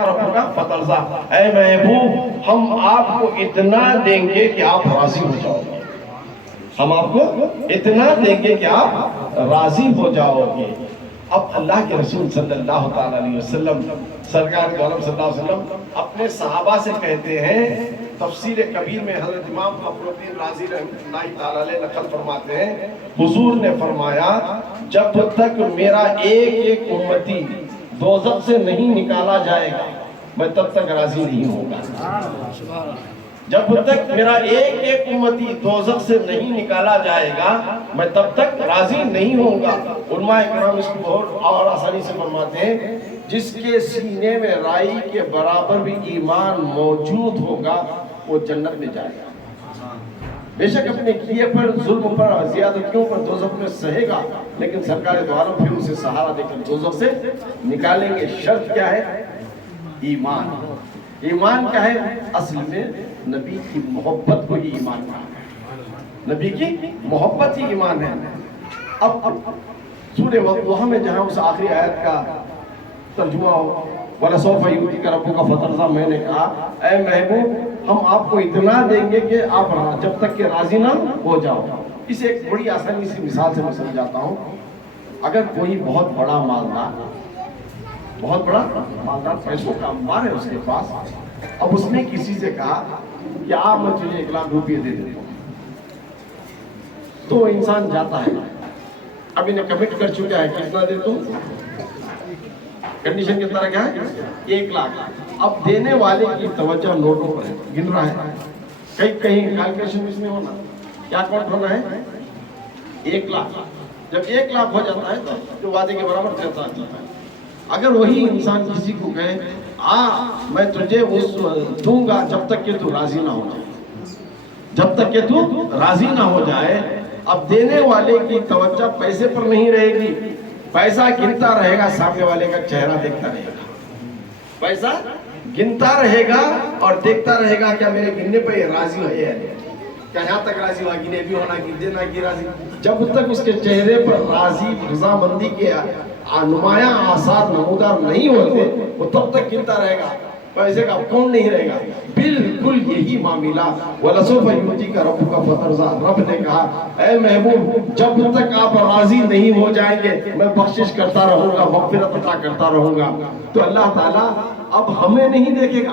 رب کا فترضا، اے محبوب ہم آپ کو اتنا دیں گے کہ آپ راضی ہو جاؤ گے، ہم آپ کو اتنا دیں گے کہ آپ راضی ہو جاؤ گے۔ اب اللہ کے رسول صلی اللہ تعالیٰ علیہ وسلم، سرکار کے عالم صلی اللہ علیہ وسلم اپنے صحابہ سے کہتے ہیں، تفسیر کبیر میں حضرت امام فخر الدین رازی رحمۃ اللہ تعالیٰ علیہ نقل فرماتے ہیں، حضور نے فرمایا جب تک میرا ایک ایک امتی دوزخ سے نہیں نکالا جائے گا میں تب تک راضی نہیں ہوں گا۔ جب تک میرا ایک ایک امتی دوزخ سے نہیں نکالا جائے گا میں تب تک راضی نہیں ہوں گا۔ علماء کرام اس کو بہت اور آسانی سے فرماتے ہیں، جس کے سینے میں رائی کے برابر بھی ایمان موجود ہوگا وہ جنت میں جائے گا۔ بے شک اپنے کیے پر ظلم پر زیادتیوں پر دوزخ میں سہے گا، لیکن سرکار دو عالم پھر اسے سہارا دے کر دوزخ سے نکالیں گے۔ شرط کیا ہے؟ ایمان۔ ایمان کیا ہے؟ اصل میں نبی کی محبت کو ہی ایمان کہا ہے، نبی کی محبت ہی ایمان ہے۔ اب سورہ وضحیٰ میں جہاں اس آخری آیت کا ترجمہ ہو وَلَسَوْفَ يُؤْتِيكَ رَبُّكَ فَتَرْضَىٰ، میں نے کہا اے محبوب ہم آپ کو اتنا دیں گے کہ آپ جب تک کہ راضی نہ ہو جاؤ۔ اسے ایک بڑی آسانی سی مثال سے میں سمجھاتا ہوں۔ اگر کوئی بہت بڑا مالدار پیسوں کا انبار ہے اس کے پاس، اب اس نے کسی سے کہا کہ آپ میں تجھے 1,00,000 روپے دے دیتا ہوں، تو انسان جاتا ہے، اب انہیں کمٹ کر چکا ہے کتنا دے تو کنڈیشن کس طرح کیا ہے؟ 1,00,000۔ اب دینے والے کی توجہ نوٹوں پر ہے، گن رہا ہے، کہیں کیلکولیشن اس میں ہونا، کیا کاؤنٹ ہونا ہے؟ 1,00,000۔ جب 1,00,000 ہو جاتا ہے تو وعدے کے برابر دیتا ہے۔ اگر وہی انسان کسی کو کہے میں تجھے اس دوں گا جب تک کہ تو راضی نہ ہو جائے، جب تک کہ تو راضی نہ ہو جائے، اب دینے والے کی توجہ پیسے پر نہیں رہے گی، پیسہ گنتا رہے گا، سامنے والے کا چہرہ دیکھتا رہے گا، پیسہ گنتا رہے گا اور دیکھتا رہے گا کیا میرے گننے پہ یہ راضی ہے یا نہیں، کیا یہاں تک راضی ہوا، گنے بھی ہونا، گن دینا کی راضی۔ جب تک اس کے چہرے پر راضی رضامندی کے نمایاں آثار نمودار نہیں ہوتے وہ تب تک گنتا رہے گا، پیسے کا کون نہیں رہے گا۔ بالکل یہی معاملہ وَلَسَوْفَ يُؤْتِيكَ رَبُّكَ فَتَرْضَىٰ، رب نے کہا اے محبوب جب تک آپ راضی نہیں ہو جائیں گے میں بخشش کرتا رہوں گا، مغفرت عطا کرتا رہوں گا۔ تو اللہ تعالیٰ اب ہمیں نہیں دیکھے گا،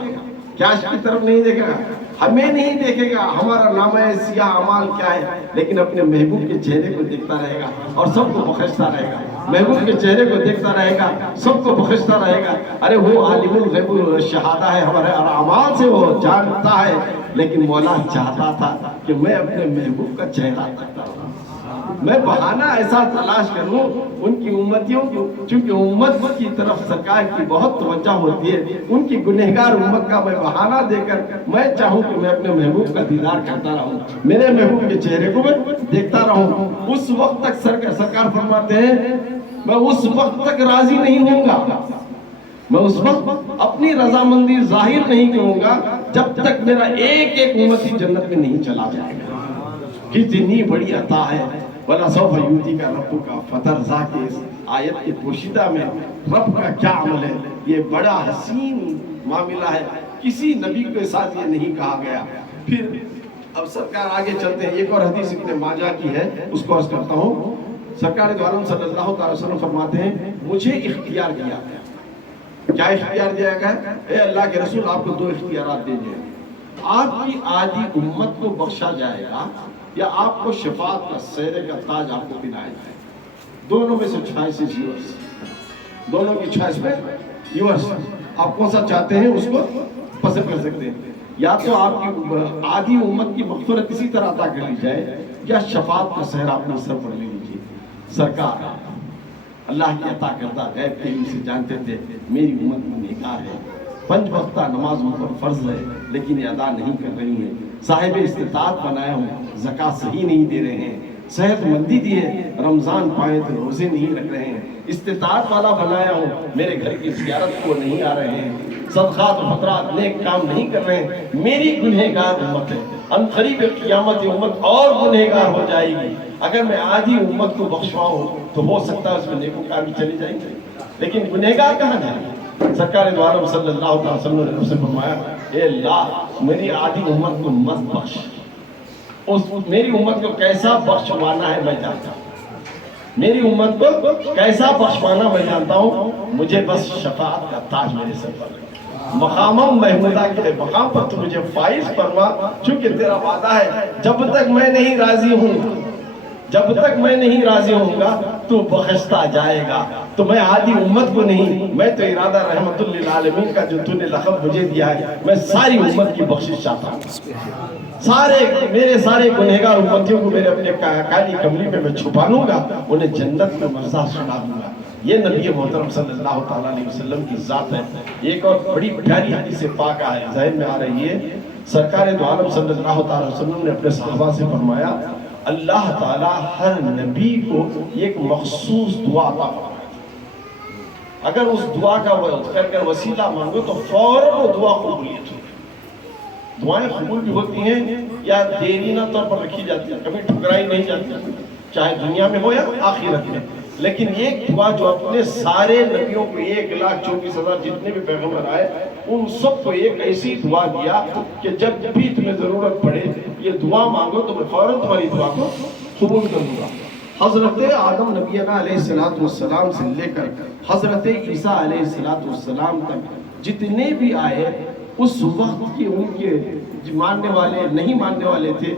کیش کی طرف نہیں دیکھے گا، ہمیں نہیں دیکھے گا ہمارا نامہ سیاہ اعمال کیا ہے، لیکن اپنے محبوب کے چہرے کو دیکھتا رہے گا اور سب کو بخشتا رہے گا، محبوب کے چہرے کو دیکھتا رہے گا، سب کو بخشتا رہے گا۔ ارے وہ عالم الغیب والشہادہ ہے، ہمارے اعمال سے وہ جانتا ہے، لیکن مولا چاہتا تھا کہ میں اپنے محبوب کا چہرہ دیکھتا رہوں، میں بہانہ ایسا تلاش کروں ان کی امتیوں کو، چونکہ امت کی طرف سرکار کی بہت توجہ ہوتی ہے، ان کی گنہگار امت کا میں بہانہ دے کر میں چاہوں کہ میں اپنے محبوب کا دیدار کرتا رہوں، میرے محبوب کے چہرے کو میں دیکھتا رہوں۔ اس وقت تک سرکار فرماتے ہیں میں اس وقت تک راضی نہیں ہوں گا، میں اس وقت اپنی رضامندی ظاہر نہیں کروں گا جب تک میرا ایک ایک امتی جنت میں نہیں چلا جائے گا۔ کتنی بڑی عطا ہے وَلَسَوْفَ يُؤْتِيكَ رَبُّكَ فَتَرْضَىٰ کے اس آیت کے پوشیدہ میں رب کا کیا عمل ہے، یہ بڑا حسین معاملہ ہے، کسی نبی کے ساتھ یہ نہیں کہا گیا۔ پھر اب سرکار آگے چلتے ہیں، ایک اور حدیث ابن ماجہ کی ہے، اس کو عرض کرتا ہوں۔ سرکار دو عالم صلی اللہ تعالی وسلم فرماتے ہیں مجھے اختیار دیا گیا۔ کیا اختیار دیا گیا؟ اے اللہ کے رسول آپ کو 2 اختیارات دے دیں، آپ کی آدھی امت کو بخشا جائے گا یا آپ کو شفاعت کا سہرے کا تاج آپ کو پہنایا جائے گا، دونوں میں سے چوائس از یورس، دونوں کی چوائس میں یورس، آپ کون سا چاہتے ہیں اس کو پسند کر سکتے ہیں، یا تو آپ کی آدھی امت کی مغفرت اسی طرح عطا کر لی جائے یا شفاعت کا سہرا اپنے سر پر لے لیجیے۔ سرکار اللہ کی عطا کردہ غیب کے علم سے جانتے تھے میری امت گنہگار ہے، 5 وقتہ نماز ان پر فرض ہے لیکن یہ ادا نہیں کر رہی ہیں، صاحب استطاعت بنایا ہوں زکوٰۃ صحیح نہیں دے رہے ہیں، صحت مندی دی ہے رمضان پائے تو روزے نہیں رکھ رہے ہیں، استطاعت والا بنایا ہوں میرے گھر کی زیارت کو نہیں آ رہے ہیں، صدقات و خطرات نیک کام نہیں کر رہے ہیں، میری گنہگار امت ہے، عنقریب قیامت امت اور گنہگار ہو جائے گی۔ اگر میں آدھی امت کو بخشواؤں تو ہو سکتا ہے اس میں نیکوکار بھی چلی جائیں گے، لیکن گنہگار کہاں جائیں گے؟ سرکار دو عالم صلی اللہ علیہ وسلم نے سے فرمایا اے اللہ میری آدھی امت کو مت بخش، میری امت کو کیسا بخشوانا ہے میں جانتا ہوں، میری امت کو کیسا بخشوانا میں جانتا ہوں، مجھے بس شفاعت کا تاج میرے سر پر ہے، مقام محمودہ کے مقام پر تو مجھے فائز فرما، چونکہ تیرا وعدہ ہے جب تک میں نہیں راضی ہوں، جب تک میں نہیں راضی ہوں گا تو بخشتا جائے گا، تو میں آدھی امت کو نہیں، میں تو ارادہ رحمت للعالمین کا جو تو نے لقب مجھے دیا ہے، میں ساری امت کی بخشش چاہتا ہوں، میرے سارے گنہگار امتیوں کو میرے اپنے کالی کملی میں چھپا لوں گا، انہیں جنت میں مزہ سنا دوں گا۔ یہ نبی محترم صلی اللہ تعالیٰ علیہ وسلم کی ذات ہے۔ ایک اور بڑی پیاری حدیث پاک ہے ذہن میں آ رہی ہے، سرکار دو عالم صلی اللہ تعالیٰ علیہ وسلم نے اپنے صحابہ سے فرمایا اللہ تعالیٰ ہر نبی کو ایک مخصوص دعا عطا فرماتا ہے، اگر اس دعا کا وسیلہ مانگو تو فوراً وہ دعا قبولیت ہوتی ہے۔ دعائیں قبول بھی ہوتی ہیں یا دیرینہ طور پر رکھی جاتی ہیں، کبھی ٹھکرائی نہیں جاتی، چاہے دنیا میں ہو یا آخرت میں، لیکن ایک دعا جو اپنے سارے نبیوں کو 1,24,000 جتنے بھی پیغمبر آئے ان سب کو ایک ایسی دعا دیا کہ جب بھی تمہیں ضرورت پڑے یہ دعا مانگو تو میں فوراً تمہاری دعا کو قبول کروں گا۔ حضرت آدم نبینا علیہ السلام سے لے کر حضرت عیسیٰ علیہ السلام تک جتنے بھی آئے اس وقت کی ان کے ماننے والے نہیں ماننے والے تھے،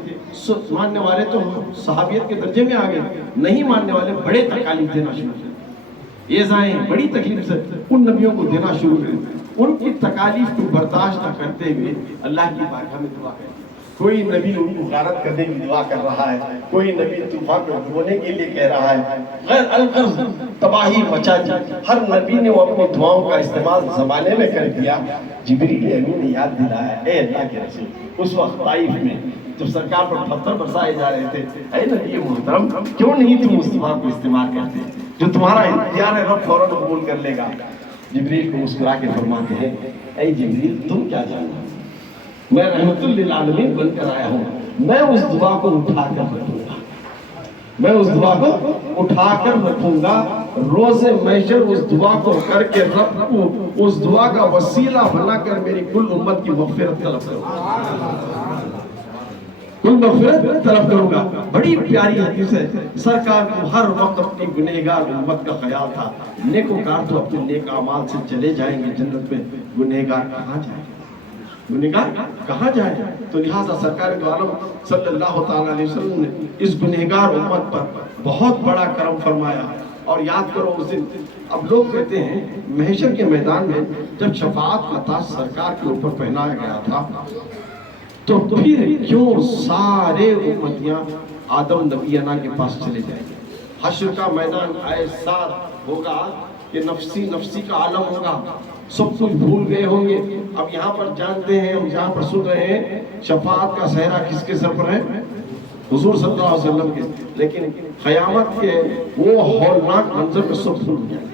ماننے والے تو صحابیت کے درجے میں آ گئے، نہیں ماننے والے بڑے تکالیف دینا شروع کر، ایذائیں بڑی تکلیف سے ان نبیوں کو دینا شروع کر، ان کی تکالیف کو برداشت نہ کرتے ہوئے اللہ کی بارگاہ میں دعا کرتے، کوئی نبی ان کو غارت کرنے کی دعا کر رہا ہے، کوئی نبی طوفان کو ڈبونے کے لیے کہہ رہا ہے، غیر القرض تباہی مچا دی، ہر نبی نے وہ اپنی دعاؤں کا استعمال زمانے میں کر دیا۔ جبریل امین نے یاد دلایا اے اللہ کے رسول، اس وقت طائف میں جب سرکار پر پتھر برسائے جا رہے تھے، اے نبی محترم کیوں نہیں تم اس دعا کو استعمال کرتے جو تمہارا اختیار ہے رب فوراً قبول کر لے گا۔ جبریل کو مسکرا کے فرماتے ہیں اے جبریل تم کیا جانتے، میں رحمت للعالمین بن کر آیا ہوں، میں اس دعا کو اٹھا کر رکھوں گا، میں اس دعا کو اٹھا کر رکھوں گا، روز محشر اس دعا کو کر کے رب کو اس دعا کا وسیلہ بنا کر میری کل امت کی مغفرت طلب کروں گا، کل مغفرت طلب کروں گا۔ بڑی پیاری حدیث ہے، سرکار کو ہر وقت اپنی گنہگار امت کا خیال تھا، نیکوکار تو اپنے نیک اعمال سے چلے جائیں گے جنت میں، گنہگار کہاں جائیں گے، گنہگار کہاں جائے، تو لہٰذا سرکار دو عالم صلی اللہ تعالیٰ علیہ وسلم نے اس گنہگار امت پر بہت بڑا کرم فرمایا۔ اور یاد کرو اس دن، اب لوگ کہتے ہیں محشر کے میدان میں جب شفاعت کا تاج سرکار کے اوپر پہنایا گیا تھا تو پھر کیوں سارے امتیاں آدم نبینا کے پاس چلے جائیں گے، حشر کا میدان ایسا ہوگا کہ نفسی نفسی کا عالم ہوگا، سب کچھ بھول گئے ہوں گے۔ اب یہاں پر جانتے ہیں، ہم جہاں پر سن رہے ہیں شفاعت کا صحرا کس کے سر پر ہے، حضور صلی اللہ علیہ وسلم کے، لیکن قیامت کے وہ ہولناک منظر میں سب بھول جائیں گے۔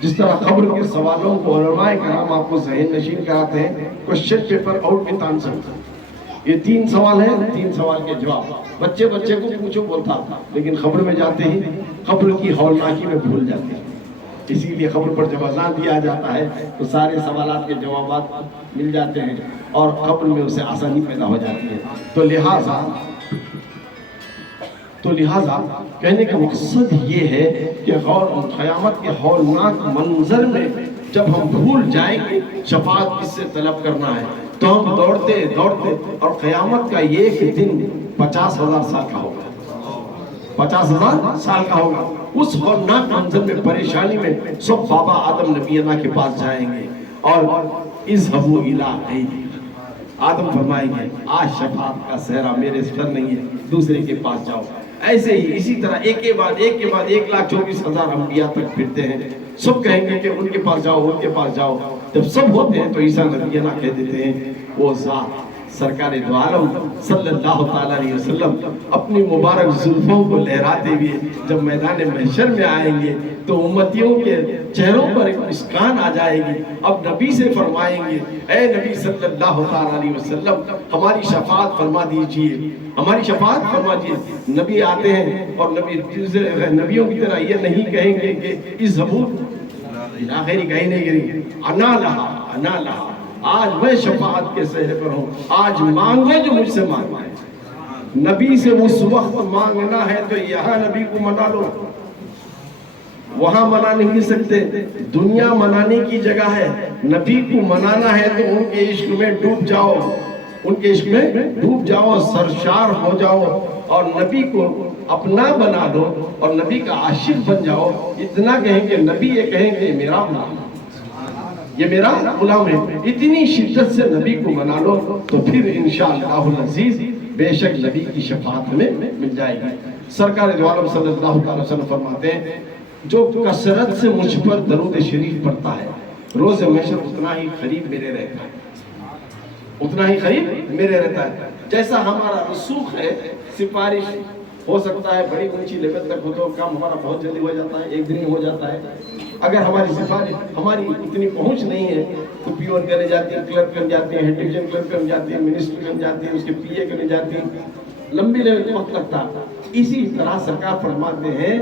جس طرح قبر کے سوالوں کو علماء کرام آپ کو ذہن نشین کراتے ہیں، question paper out with answer, یہ 3 سوال ہیں، 3 سوال کے جواب، بچے کو پوچھو بولتا، لیکن قبر میں جاتے ہی قبر کی ہولناکی میں بھول جاتے ہیں، اسی لیے قبر پر جب اذان دیا جاتا ہے تو سارے سوالات کے جوابات مل جاتے ہیں اور قبر میں اسے آسانی پیدا ہو جاتی ہے۔ تو لہٰذا کہنے کا مقصد یہ ہے کہ قیامت کے ہولناک منظر میں جب ہم بھول جائیں گے شفاعت کس سے طلب کرنا ہے تو ہم دوڑتے اور قیامت کا ایک دن 50,000 سال کا ہوگا، 50,000 سال کا ہوگا۔ اس ہولناک منظر میں پریشانی میں سب بابا آدم نبینا کے پاس جائیں گے اور اذهبوا الی ایدیکم، آدم فرمائیں گے آج شفاعت کا صحرا میرے سر نہیں ہے، دوسرے کے پاس جاؤ۔ ایسے ہی اسی طرح ایک کے بعد 1,24,000 انبیاء تک پھرتے ہیں، سب کہیں گے کہ ان کے پاس جاؤ، ان کے پاس جاؤ۔ جب سب ہوتے ہیں تو عیسیٰ نبینا کہہ دیتے ہیں وہ ذات سرکار دو عالم صلی اللہ تعالیٰ علیہ وسلم اپنی مبارک زلفوں کو لہراتے ہوئے جب میدان محشر میں آئیں گے تو امتیوں کے چہروں پر ایک مسکان آ جائے گی۔ اب نبی سے فرمائیں گے اے نبی صلی اللہ تعالیٰ علیہ وسلم ہماری شفاعت فرما دیجئے، ہماری شفاعت فرما دیجئے۔ نبی آتے ہیں اور نبیوں کی طرح یہ نہیں کہیں گے کہ اذهبوا بنا خیری کہیں نہیں گری. انا لہا آج میں شفاعت کے سہرے پر ہوں. آج مانگو جو مجھ سے مانگنا ہے. نبی سے اس وقت مانگنا ہے تو یہاں نبی کو منا لو, وہاں منا نہیں سکتے. دنیا منانے کی جگہ ہے, نبی کو منانا ہے تو ان کے عشق میں ڈوب جاؤ, ان کے عشق میں ڈوب جاؤ, سرشار ہو جاؤ اور نبی کو اپنا بنا دو اور نبی کا عاشق بن جاؤ. اتنا کہیں کہ نبی یہ کہیں کہ میرا غلام, یہ میرا غلام ہے. اتنی شدت سے نبی کو منا لو تو پھر انشاءاللہ العزیز بے شک نبی کی شفاعت میں مل جائے گی. سرکار دو عالم صلی اللہ علیہ وسلم فرماتے ہیں جو کثرت سے مجھ پر درود شریف پڑھتا ہے روز محشر اتنا ہی قریب میرے رہتا ہے, اتنا ہی قریب میرے رہتا ہے. جیسا ہمارا رسوخ ہے, سفارش ہو سکتا ہے بڑی اونچی لیول تک ہو تو کام ہمارا بہت جلدی ہو جاتا ہے, ایک دن ہی ہو جاتا ہے. اگر ہماری سفارش ہماری اتنی پہنچ نہیں ہے تو پیون کرنے جاتی ہیں, کلرک کرنے جاتے ہیں, ہیڈ ڈویژن کلرک کرنے جاتے ہیں, منسٹر کرنے جاتے ہیں, اس کے پی اے کرنے جاتے ہیں, لمبی لیول وقت لگتا. اسی طرح سرکار فرماتے ہیں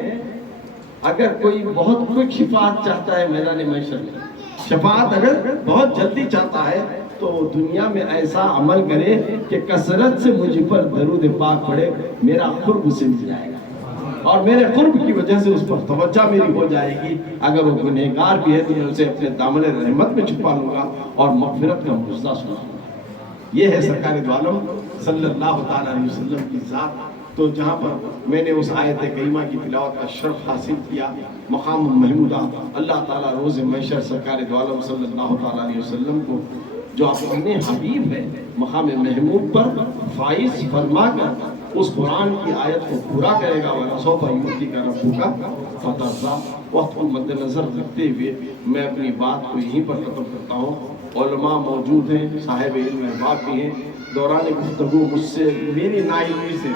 اگر کوئی بہت کوئی شفاعت چاہتا ہے میدان محشر میں, شفاعت اگر بہت جلدی چاہتا ہے تو دنیا میں ایسا عمل کرے کہ کثرت سے مجھ پر درود پاک پڑھے, میرا قرب سے مل جائے گا اور میرے قرب کی وجہ سے اس پر توجہ میری ہو جائے گی. اگر وہ گنہگار بھی ہے تو میں اسے اپنے دامن رحمت میں چھپا لوں گا اور مغفرت کا معجزہ سناؤں گا. یہ ہے سرکار دو عالم صلی اللہ تعالیٰ علیہ وسلم کی ذات. تو جہاں پر میں نے اس آیت کریمہ کی تلاوت کا شرف حاصل کیا, مقام محمودہ, اللہ تعالیٰ روز محشر سرکار دو عالم صلی اللہ تعالیٰ علیہ وسلم کو جو اپنے حبیب ہے مقام محمود پر فائز فرما کر اس قرآن کی آیت کو پورا کرے گا. وَلَسَوْفَ يُؤْتِيكَ رَبُّكَ فَتَرْضَىٰ. وقت کو مد نظر رکھتے ہوئے میں اپنی بات کو یہیں پر ختم کرتا ہوں. علماء موجود ہیں, صاحب علم احباب بھی ہیں. دوران گفتگو مجھ سے میری نااہلی سے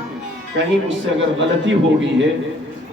کہیں مجھ سے اگر غلطی ہو گئی ہے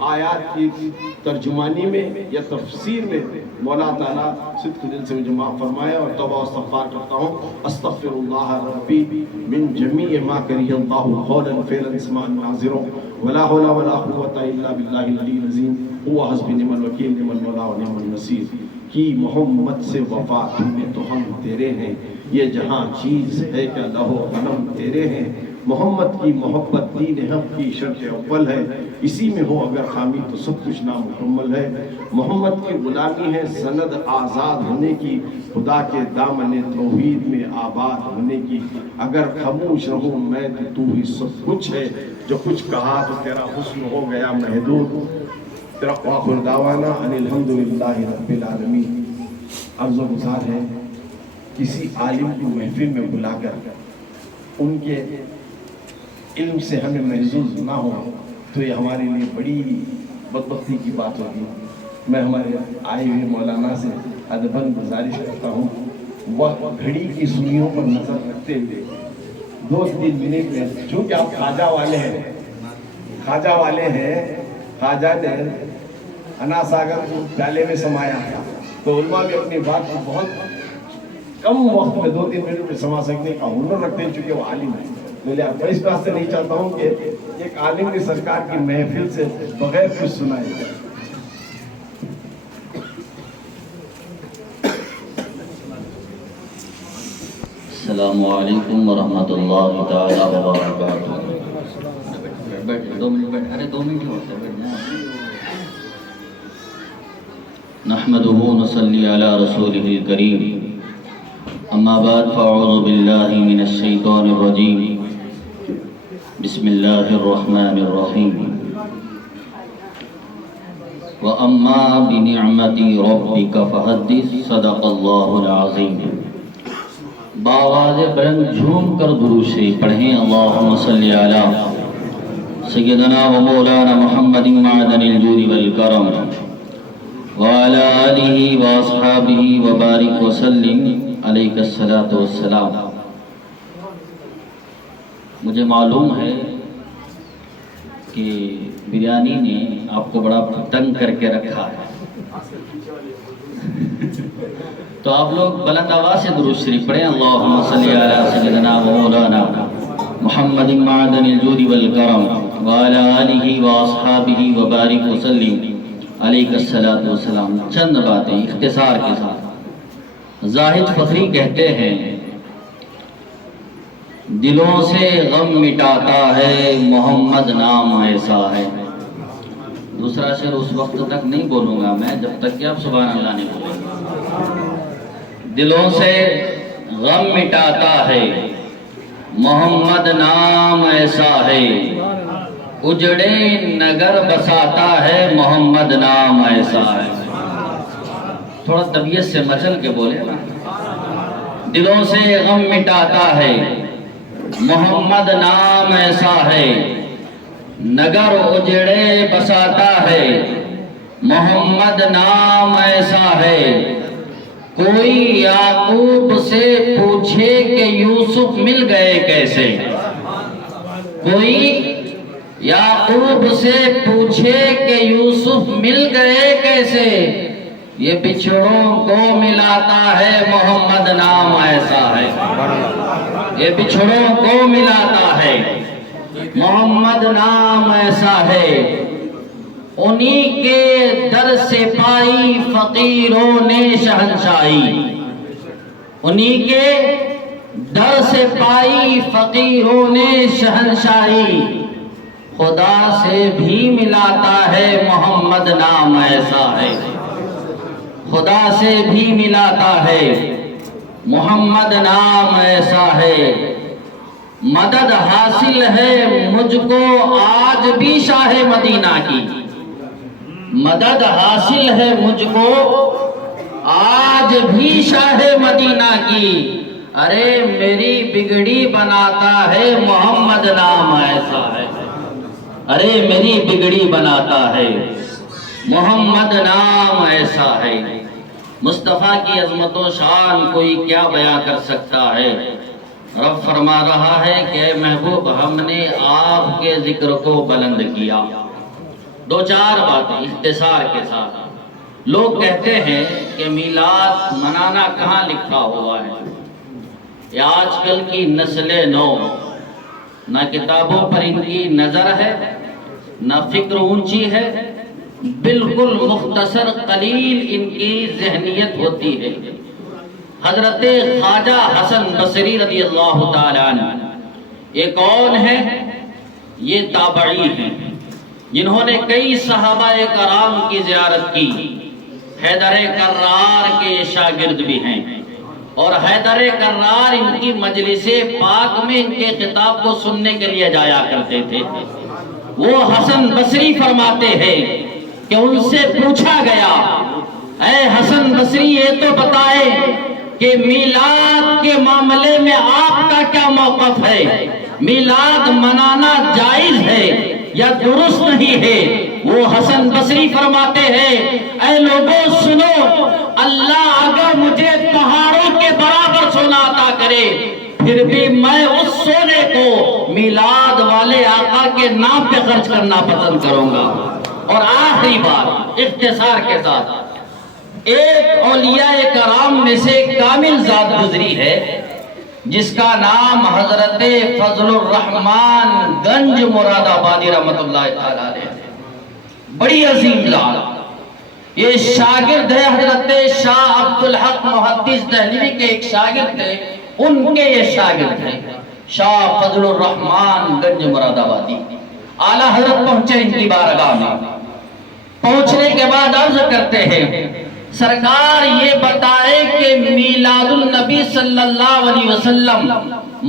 آیات کی ترجمانی میں یا تفسیر میں, مولا تعالیٰ صدق دل سے مجھے معاف فرمائے اور توبہ و استغفار کرتا ہوں. استغفر اللہ ربی من جمیع ما کرہ اللہ قولا فعلا سماعا ناظرا ولا حول ولا قوة الا باللہ العلی العظیم. هو حسبی نعم الوکیل نعم المولا و نعم النصیر. کی محمد سے وفا میں تو ہم تیرے ہیں, یہ جہاں چیز ہے کہ لہو قلم تیرے ہیں. محمد کی محبت دین حق کی شرط اول ہے, اسی میں ہو اگر خامی تو سب کچھ نامکمل ہے. محمد کی غلامی ہے سند آزاد ہونے کی, خدا کے دامن توحید میں آباد ہونے کی. اگر خاموش رہوں میں تو ہی سب کچھ ہے, جو کچھ کہا تو تیرا حسن ہو گیا محدود. تیرا آخر دعوانا ان الحمدللہ رب العالمین. عرض و گزار ہے کسی عالم کو محفل میں بلا کر ان کے علم سے ہمیں محظوظ نہ ہو تو یہ ہمارے لیے بڑی بدبختی کی بات ہوگی. میں ہمارے آئے ہوئے مولانا سے ادباً گزارش کرتا ہوں وہ گھڑی کی سوئیوں پر نظر رکھتے ہوئے 2-3 منٹ میں, چونکہ آپ خواجہ والے ہیں, خواجہ والے ہیں, خواجہ نے انا ساگر کو پیالے میں سمایا تھا تو علماء بھی اپنی بات کو بہت کم وقت میں 2-3 منٹ میں سما سکنے کا ہنر رکھتے ہیں چونکہ وہ عالم ہے. میں اس بات سے نہیں چاہتا ہوں کہ ایک عالم کی سرکار کی محفل سے بغیر کچھ سنائے. السلام علیکم ورحمۃ اللہ تعالی وبرکاتہ. 2 منٹ, ارے 2 منٹ ہوتے ہیں بیٹھنا. نحمده ونصلي على رسوله الكريم. اما بعد فاعوذ باللہ من الشیطان الرجیم. بسم اللہ الرحمن الرحیم. وَأَمَّا بِنِعْمَةِ رَبِّكَ فَحَدِّثْ. صدق اللہ العظیم. بآواز بلند جھوم کر درود شریف پڑھیں. اللہم صلی علی سیدنا و مولانا محمد معدن الجود والکرم وعلی آلہ واصحابہ وبارک وسلم علیہ الصلاۃ والسلام. مجھے معلوم ہے کہ بریانی نے آپ کو بڑا تنگ کر کے رکھا ہے, تو آپ لوگ بلند آواز سے درود شریف پڑھیں. اللہم صلی علی سیدنا و مولانا محمد معدن الجود والکرم وعلی آلہ واصحابہ وبارک وسلم علیہ الصلوۃ والسلام چند باتیں اختصار کے ساتھ۔ زاہد فخری کہتے ہیں دلوں سے غم مٹاتا ہے محمد نام ایسا ہے۔ دوسرا شعر اس وقت تک نہیں بولوں گا میں جب تک کہ آپ سبحان اللہ نہیں بولیں۔ دلوں سے غم مٹاتا ہے محمد نام ایسا ہے، اجڑے نگر بساتا ہے محمد نام ایسا ہے۔ تھوڑا طبیعت سے مچل کے بولے نا۔ دلوں سے غم مٹاتا ہے محمد نام ایسا ہے، نگر اجڑے بساتا ہے محمد نام ایسا ہے۔ کوئی یعقوب سے پوچھے کہ یوسف مل گئے کیسے، کوئی یعقوب سے پوچھے کہ یوسف مل گئے کیسے، یہ بچھڑوں کو ملاتا ہے محمد نام ایسا ہے، یہ بچھڑوں کو ملاتا ہے محمد نام ایسا ہے۔ انہی کے در سے پائی فقیروں نے شہنشاہی، انہی کے در سے پائی فقیروں نے شہنشاہی، خدا سے بھی ملاتا ہے محمد نام ایسا ہے، خدا سے بھی ملاتا ہے محمد نام ایسا ہے۔ مدد حاصل ہے مجھ کو آج بھی شاہ مدینہ کی، مدد حاصل ہے مجھ کو آج بھی شاہ مدینہ کی، ارے میری بگڑی بناتا ہے محمد نام ایسا ہے، ارے میری بگڑی بناتا ہے محمد نام ایسا ہے۔ مصطفیٰ کی عظمت و شان کوئی کیا بیان کر سکتا ہے۔ رب فرما رہا ہے کہ اے محبوب ہم نے آپ کے ذکر کو بلند کیا۔ دو چار باتیں اختصار کے ساتھ۔ لوگ کہتے ہیں کہ میلاد منانا کہاں لکھا ہوا ہے۔ یہ آج کل کی نسل نو نہ کتابوں پر ان کی نظر ہے نہ فکر اونچی ہے، بالکل مختصر قلیل ان کی ذہنیت ہوتی ہے۔ حضرت خواجہ حسن بصری رضی اللہ تعالیٰ عنہ یہ کون ہے؟ یہ تابعی ہیں جنہوں نے کئی صحابہ کرام کی زیارت کی، حیدر کرار کے شاگرد بھی ہیں، اور حیدر کرار ان کی مجلس پاک میں ان کے خطاب کو سننے کے لیے جایا کرتے تھے۔ وہ حسن بصری فرماتے ہیں کہ ان سے پوچھا گیا اے حسن بصری یہ تو بتائے کہ میلاد کے معاملے میں آپ کا کیا موقف ہے، میلاد منانا جائز ہے یا درست نہیں ہے؟ وہ حسن بصری فرماتے ہیں اے لوگوں سنو، اللہ اگر مجھے پہاڑوں کے برابر سونا عطا کرے پھر بھی میں اس سونے کو میلاد والے آقا کے نام پہ خرچ کرنا پسند کروں گا۔ اور آخری بات اختصار کے ساتھ، ایک اولیاء کرام میں سے کامل ذات گزری ہے جس کا نام حضرت فضل الرحمن گنج مراد آبادی رحمت اللہ تعالیٰ علیہ، بڑی عظیم ذات۔ یہ شاگرد ہے حضرت شاہ عبدالحق محدث دہلوی کے ایک شاگرد تھے، ان کے یہ شاگرد ہیں شاہ فضل الرحمن گنج مراد آبادی۔ اعلیٰ حضرت پہنچے ان کی بارگاہ میں، پہنچنے کے بعد عرض کرتے ہیں سرکار یہ بتائے کہ میلاد النبی صلی اللہ علیہ وسلم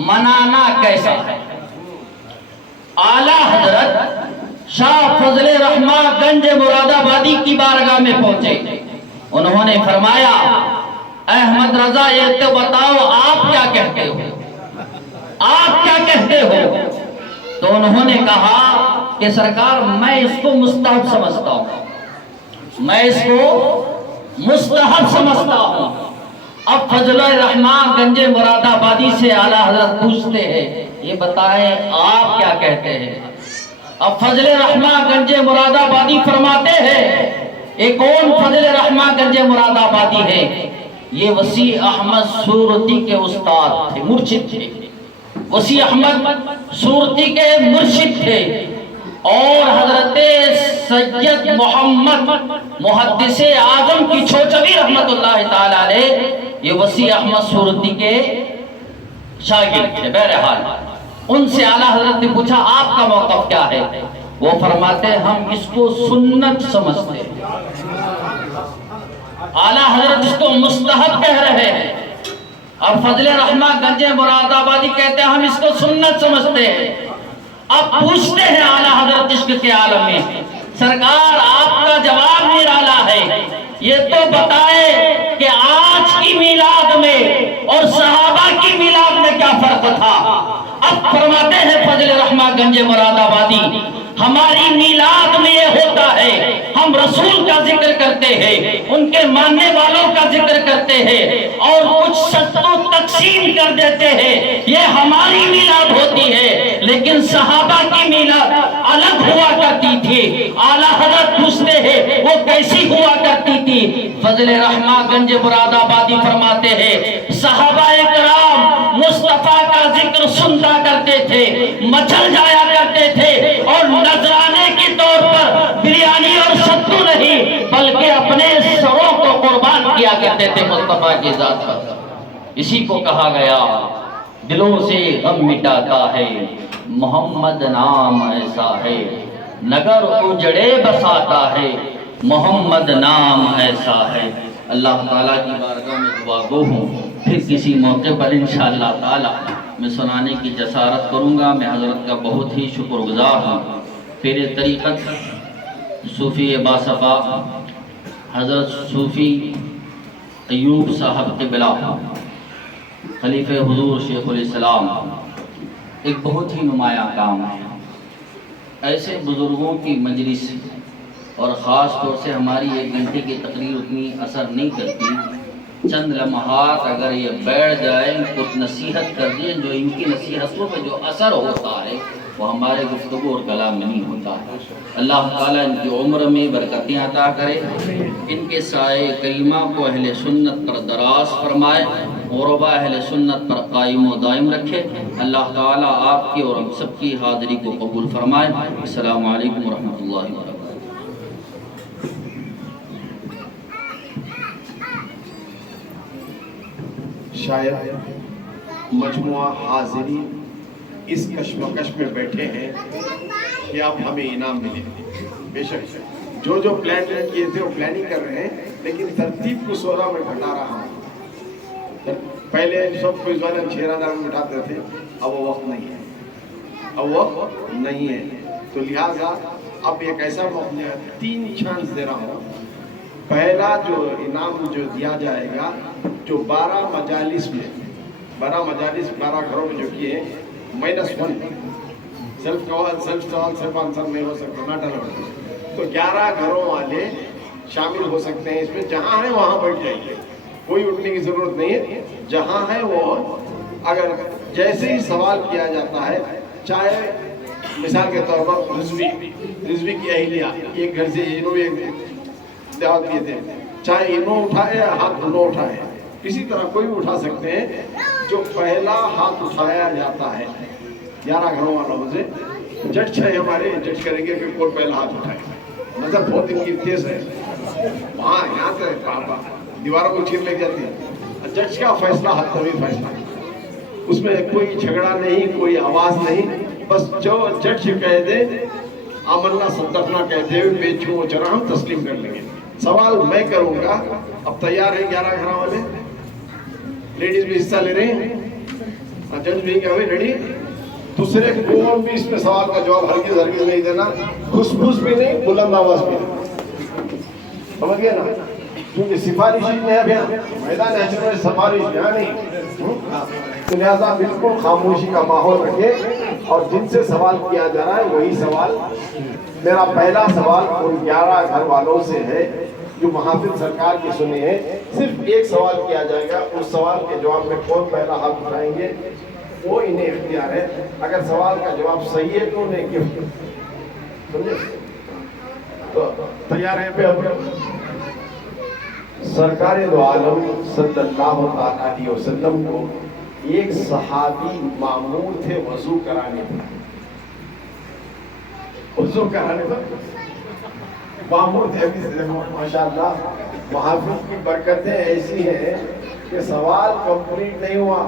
منانا کیسا ہے؟ اعلیٰ حضرت شاہ فضل رحمہ گنج مراد آبادی کی بارگاہ میں پہنچے، انہوں نے فرمایا احمد رضا یہ تو بتاؤ آپ کیا کہتے ہو، آپ کیا کہتے ہو؟ تو انہوں نے کہا کہ سرکار میں اس کو مستحب سمجھتا ہوں، میں اس کو مستحب سمجھتا ہوں۔ اب فضل الرحمن گنج مراد آبادی سے اعلیٰ حضرت پوچھتے ہیں یہ بتائیں آپ کیا کہتے ہیں؟ اب فضل الرحمن گنج مراد آبادی فرماتے ہیں یہ کون فضل الرحمن گنج مراد آبادی ہے؟ یہ وسیع احمد صورتی کے استاد تھے، مرشد تھے، وسیع احمد صورتی کے مرشد تھے، اور حضرت سید محمد محدث اعظم کی چھوچوی رحمت اللہ تعالی علیہ یہ وسیع احمد سورتی کے شاگرد تھے. بہرحال ان سے اعلیٰ حضرت نے پوچھا آپ کا موقف کیا ہے؟ وہ فرماتے ہیں ہم اس کو سنت سمجھتے ہیں. اعلیٰ حضرت اس کو مستحب کہہ رہے ہیں اور فضل رحمہ گنج مراد آبادی کہتے ہیں ہم اس کو سنت سمجھتے ہیں. اب پوچھتے ہیں اعلیٰ حضرت عشق کے عالم میں سرکار آپ کا جواب نرالا ہے، یہ تو بتائے کہ آج کی میلاد میں اور صحابہ کی میلاد میں کیا فرق تھا؟ اب فرماتے ہیں فضل رحمہ گنج مراد آبادی ہماری میلاد میں یہ ہوتا ہے ہم رسول کا ذکر کرتے ہیں، ان کے ماننے والوں کا ذکر کرتے ہیں اور کچھ ستو تقسیم کر دیتے ہیں، یہ ہماری میلاد ہوتی ہے. لیکن صحابہ کی میلاد الگ ہوا کرتی تھی. اعلیٰ حضرت پوچھتے ہیں وہ کیسی ہوا کرتی تھی؟ فضل رحمہ گنج مراد آبادی فرماتے ہیں صحابہ کرام مصطفیٰ کا ذکر سنتا کرتے تھے، مچل جایا کرتے تھے اور نذرانے کی طور پر بریانی اور ستو نہیں بلکہ اپنے سروں کو قربان کیا کرتے تھے مصطفیٰ کی ذات پر. اسی کو کہا گیا دلوں سے غم مٹاتا ہے محمد نام ایسا ہے، نگر اجڑے بساتا ہے محمد نام ایسا ہے. اللہ تعالیٰ کی بارگاہ میں دعا گو ہوں. پھر کسی موقع پر انشاءاللہ تعالیٰ میں سنانے کی جسارت کروں گا. میں حضرت کا بہت ہی شکر گزار ہوں. پھر طریقت صوفی باصفا حضرت صوفی ایوب صاحب کے بلا خلیفہ حضور شیخ الاسلام ایک بہت ہی نمایاں کام ہے. ایسے بزرگوں کی مجلس اور خاص طور سے ہماری 1 گھنٹے کی تقریر اتنی اثر نہیں کرتی. چند لمحات اگر یہ بیٹھ جائیں کچھ نصیحت کر دیں جو ان کی نصیحتوں پہ جو اثر ہوتا ہے وہ ہمارے گفتگو اور کلام میں نہیں ہوتا ہے. اللہ تعالیٰ ان کی عمر میں برکتیں عطا کرے، ان کے سائے کلمہ کو اہل سنت پر دراز فرمائے، غربا اہل سنت پر قائم و دائم رکھے. اللہ تعالیٰ آپ کی اور ہم سب کی حاضری کو قبول فرمائے. السلام علیکم ورحمۃ اللہ وبرکاتہ. شاید مجموعہ حاضرین اس کشمکش میں بیٹھے ہیں کہ اب ہمیں انعام ملے. بے شک جو پلان کیے تھے وہ پلاننگ کر رہے ہیں لیکن ترتیب کو سورا میں گھٹا رہا ہوں. پہلے سب کو اس بارے ہم 6000 میں بٹھاتے تھے، اب وہ وقت نہیں ہے، تو لہٰذا اب ایک ایسا موقع ہے 3 چانس دے رہا ہوں. پہلا جو انعام جو دیا جائے گا جو 12 مجالس 12 گھروں میں جو کیے -1 سیلف سوال صرف آنسر نہیں ہو سکتا نہ ڈر. تو 11 گھروں والے شامل ہو سکتے ہیں اس میں. جہاں ہیں وہاں بیٹھ جائیے، کوئی اٹھنے کی ضرورت نہیں ہے. جہاں ہے وہ اگر جیسے ہی سوال کیا جاتا ہے، چاہے مثال کے طور پر رضوی کی اہلیہ ایک گھر سے دعوت دیے تھے، چاہے انہوں اٹھائے ہاتھ انہوں اٹھائے، اسی طرح کوئی بھی اٹھا سکتے ہیں. جو پہلا ہاتھ اٹھایا جاتا ہے 11 گھروں والوں سے، جج ہے ہمارے، جج کریں گے کہ کون پہلا ہاتھ اٹھائے. نظر بہت ان کی تیز ہے، وہاں یہاں سے دیواروں کو چیر لے جاتی ہے. جج کا فیصلہ حتمی فیصلہ، اس میں کوئی جھگڑا نہیں، کوئی آواز نہیں. بس جو جج کہہ دے آمنا صدقنا کہتے ہوئے بیچوں چرا ہم تسلیم کر لیں گے. سوال میں کروں گا. اب تیار ہیں 11 گھروں والے؟ لیڈیز بھی حصہ لے رہے ہیں، جج بھی کیا ہوئے ریڈی؟ دوسرے کون بھی اس میں سوال کا جواب ہرگز نہیں دینا، کھسپھس بھی نہیں، بلند آواز بھی نہیں. سمجھ گئے نا؟ کیونکہ سفارش میں ابھی میدان حشر میں سفارش یہاں نہیں. تو لہٰذا بالکل خاموشی کا ماحول رکھے اور جن سے سوال کیا جا رہا ہے وہی سوال. میرا پہلا سوال ان 11 گھر والوں سے ہے جو محافظ سرکار کی سنے ہیں. صرف ایک سوال کیا جائے گا، اس سوال کے جواب میں کون پہلا ہاتھ اٹھائیں گے وہ انہیں اختیار ہے. اگر سوال کا جواب صحیح ہے تو انہیں گفٹ. سمجھے؟ تو تیار ہیں پہ سرکار دو عالم صلی اللہ علیہ وسلم کو ایک صحابی معمور تھے وضو کرانے پر. وضو کرانے پر معمول ماشاء اللہ محافظ کی برکتیں ایسی ہیں کہ سوال کمپلیٹ نہیں ہوا.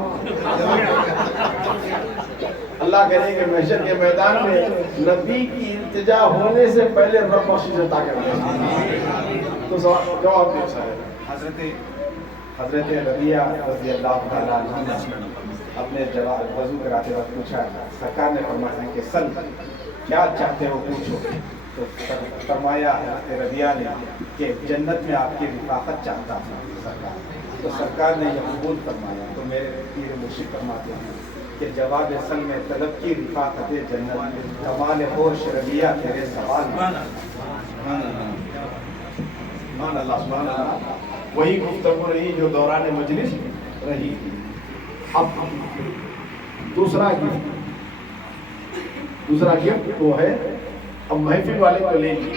اللہ کرے کہ محشر کے میدان میں نبی کی التجا ہونے سے پہلے رب بخشش عطا کر دے. تو جواب دے سارے. حضرت ربیہ رضی اللہ تعالیٰ عنہ اپنے وضو کراتے وقت پوچھا, سرکار نے فرمایا کہ سل کیا چاہتے ہو پوچھو. تو فرمایا حضرت ربیہ نے کہ جنت میں آپ کی رفاقت چاہتا تھا سرکار. تو سرکار نے یہ قبول فرمایا. تو میرے پیر مرشد فرماتے ہیں کہ جواب سل میں طلب کی رفاقت جنت, کمال ہوش ربیہ تیرے سوال. سبحان اللہ سبحان اللہ. وہی گفتگو رہی جو دوران مجلس رہی. اب دوسرا گفٹ وہ ہے, اب محفل والے کو لے لی.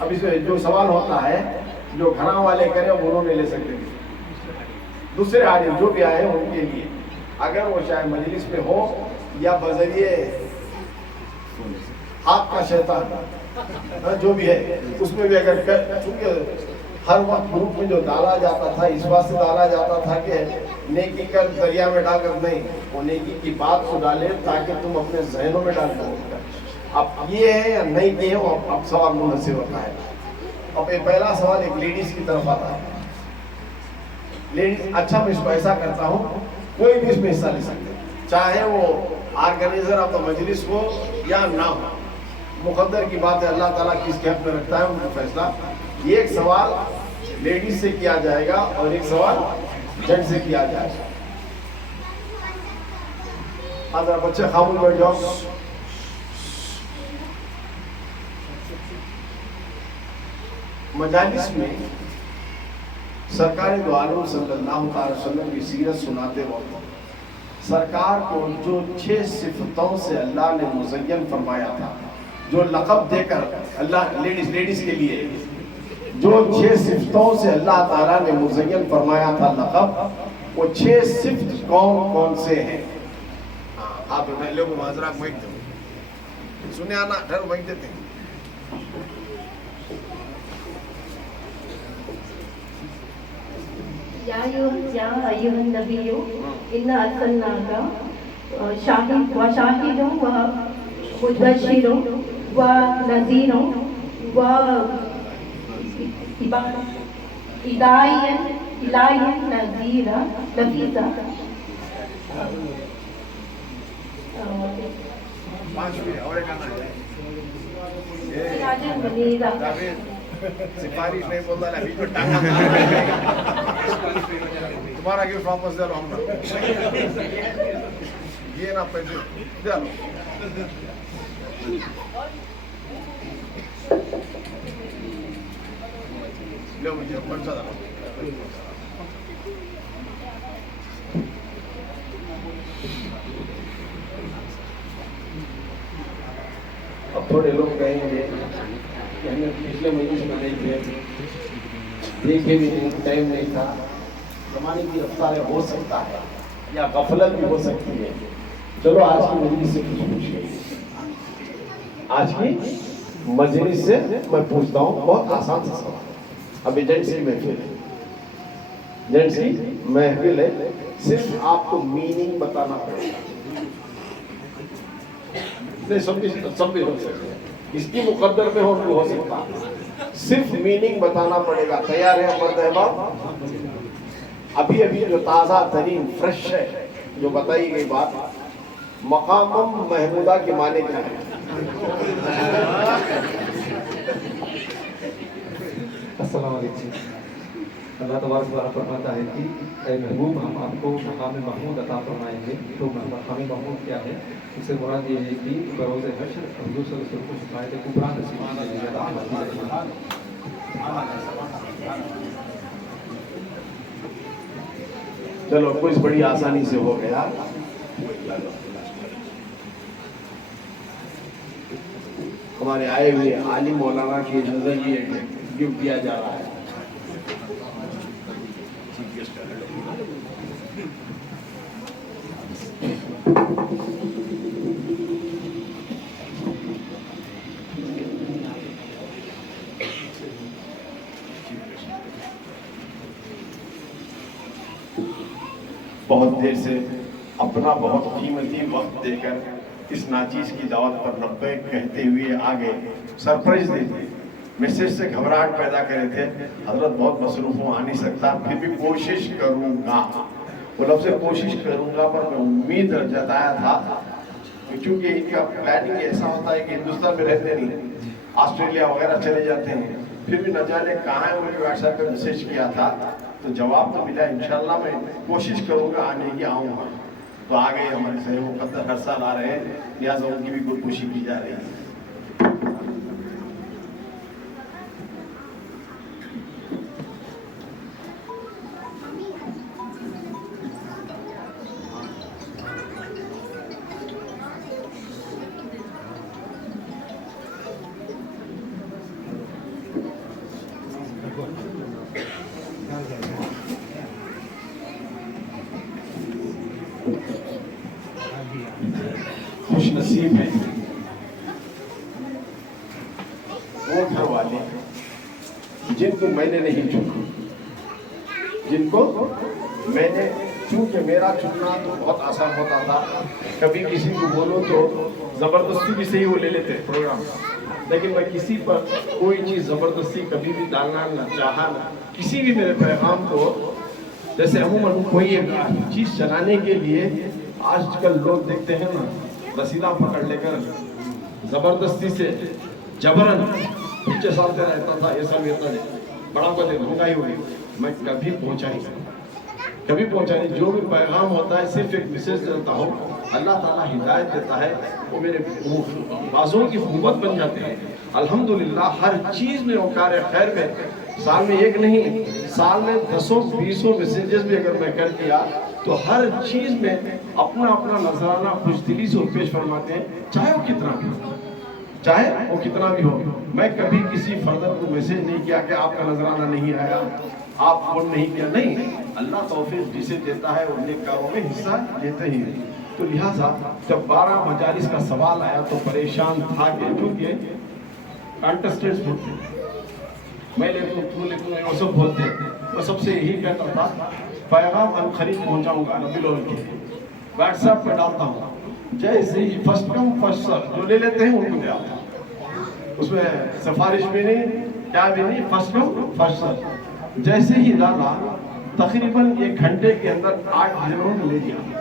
اب اس میں جو سوال ہوتا ہے جو گھراں والے کرے انہوں نے لے سکتے ہیں. دوسرے عالم جو بھی آئے ان کے لیے اگر وہ چاہے مجلس میں ہو یا بذریعے آپ کا شیطان جو بھی ہے اس میں بھی اگر چونکہ ہر وقت گروپ میں جو ڈالا جاتا تھا اس بات سے ڈالا جاتا تھا کہ نیکی کا دریا میں ڈال کر نہیں, وہ نیکی کی بات کو ڈالے تاکہ تم اپنے ذہنوں میں ڈال دو. اب یہ ہے یا نہیں یہ ہے, وہ اب سوال منحصر ہوتا ہے. اب یہ پہلا سوال ایک لیڈیز کی طرف آتا ہے. لیڈیز اچھا میں اس کو ایسا کرتا ہوں کوئی بھی اس میں حصہ لے سکتے, چاہے وہ آرگنائزر آف دا مجلس ہو یا نہ ہو. مقدر کی بات ہے, اللہ تعالیٰ کس کے حق میں رکھتا ہے ان کو فیصلہ. یہ ایک سوال لیڈیز سے کیا جائے گا اور ایک سوال جنٹ سے کیا جائے گا. اگر بچے خاموش بیٹھ جاؤ. مجالس میں سرکار دو عالم صلی اللہ علیہ وسلم کی سیرت سناتے وقت سرکار کو جو 6 صفتوں سے اللہ نے مزین فرمایا تھا, جو لقب دے کر اللہ لیڈیز کے لیے جو 6 صفتوں سے اللہ تعالیٰ نے مزین فرمایا تھا لقب, وہ 6 صفت کون کون سے ہیں؟ آپ لوگوں کو معذرہ مائک دو سنے آنا ٹھہرو مائک دیتے ہیں. یا ایھا النبی انا ارسلناک شاہدا ومبشرا ونذیرا وداعیا نذیرا نفیسا. سراجا منیرا. سفارش نہیں بولتا ابھی تو ٹانگا تمہارا گفٹ واپس دے لو. ہم یہ نا پیسے دے لو. لو مجھے پنچا دے. اب تھوڑے لوگ کہیں گے ہمیں پچھلے مہینے سے دیکھے بھی نہیں, ٹائم نہیں تھا. زمانے کی رفتار ہو سکتا ہے یا غفلت بھی ہو سکتی ہے. چلو آج کی مجلس سے کچھ پوچھیے. آج کی مجلس سے میں پوچھتا ہوں بہت آسان سا سوال. ابھی جنٹس کی محفل ہے, صرف آپ کو میننگ بتانا پڑے گا. نہیں سب بھی ہو سکتے ہیں, اس کی مقدر میں ہو سکتا, صرف میننگ بتانا پڑے گا. تیار ہے مرد احباب؟ ابھی جو تازہ ترین فریش ہے جو بتائی گئی بات, مقام محمودہ کے معنی کیا ہے؟ السلام علیکم. اللہ تبارک و تعالیٰ فرماتا ہے کہ اے محبوب ہم آپ کو مقام محمود عطا فرمائیں گے. تو مقام محمود کیا ہے؟ اس سے مراد یہ ہے کہ بروز حشر حضور صلی اللہ علیہ وسلم کو شفاعت کبریٰ نصیب چلو کچھ بڑی آسانی سے ہو گیا. ہمارے آئے ہوئے عالم مولانا کی نظر یہ گفٹ دیا جا رہا ہے. بہت دیر سے اپنا بہت قیمتی وقت دے کر اس ناچیز کی دعوت پر لبیک کہتے ہوئے آگے سرپرائز دے دی. میسج سے گھبراہٹ پیدا کرے تھے. حضرت بہت مصروف ہوں، آ نہیں سکتا، پھر بھی کوشش کروں گا. وہ لفظ کوشش کروں گا پر میں امید جتایا تھا کیونکہ ان کا پلاننگ ایسا ہوتا ہے کہ ہندوستان میں رہتے نہیں، آسٹریلیا وغیرہ چلے جاتے ہیں. پھر بھی نہ جانے کہاں ہے، مجھے واٹس ایپ پہ میسج کیا تھا تو جواب تو ملا. انشاءاللہ میں کوشش کروں گا آنے کی، آؤں گا. تو آ گئے ہمارے صحیح مقدر، ہر سال آ رہے ہیں، لہٰذا ان کی بھی کوئی خوشی کی جا رہی ہے. خوش نصیب ہے وہ گھر والے جن کو میں نے نہیں چنا، جن کو میں نے، کیونکہ میرا چننا تو بہت آسان ہوتا تھا. کبھی کسی کو بولو تو زبردستی بھی صحیح وہ لے لیتے پروگرام، لیکن میں کسی پر کوئی چیز زبردستی کبھی بھی ڈالنا نہ چاہا نہ کسی بھی میرے پیغام کو. جیسے عموماً کوئی ایک چیز چلانے کے لیے آج کل لوگ دیکھتے ہیں نا، وسیلہ پکڑ لے کر زبردستی سے جبرن پیچھے ساتھ رہتا تھا. ایسا بھی ہوتا ہے، بڑا کو مہنگائی ہوگی. میں کبھی پہنچا نہیں. جو بھی پیغام ہوتا ہے صرف ایک میسج دیتا ہوں. اللہ تعالیٰ ہدایت دیتا ہے، وہ میرے بازوں کی قوت بن جاتے ہیں. الحمدللہ ہر چیز میں اوقار خیر میں سال میں ایک نہیں، سال میں 10-20 میسیجز بھی اگر میں کر دیا تو ہر چیز میں اپنا اپنا نذرانہ خوش دلی سے پیش فرماتے ہیں، چاہے وہ کتنا بھی ہو. میں کبھی کسی فردر کو میسیج نہیں کیا کہ آپ کا نذرانہ نہیں آیا، آپ فون نہیں کیا. نہیں، اللہ توفیق جسے دیتا ہے وہ نیک کاروں میں حصہ لیتے ہی. تو لہٰذا جب 12 مجالس کا سوال آیا تو پریشان تھا کہ کیونکہ کانٹسٹنٹس ہوتے ہیں، میں لکھوں تو لکھوں وہ سب بولتے ہیں. میں سب سے یہی کہتا تھا پیغام عنقریب پہنچاؤں گا نبی لوگ کے واٹس ایپ پہ ڈالتا ہوں. جیسے ہی فرسٹ کم فرسٹ سرو جو لے لیتے ہیں ان کو دے آتا ہوں. اس میں سفارش بھی نہیں، کیا بھی نہیں، فرسٹ کم فرسٹ سرو. جیسے ہی ڈالا تقریباً 1 گھنٹے کے اندر 8 جنوں نے لے لیا.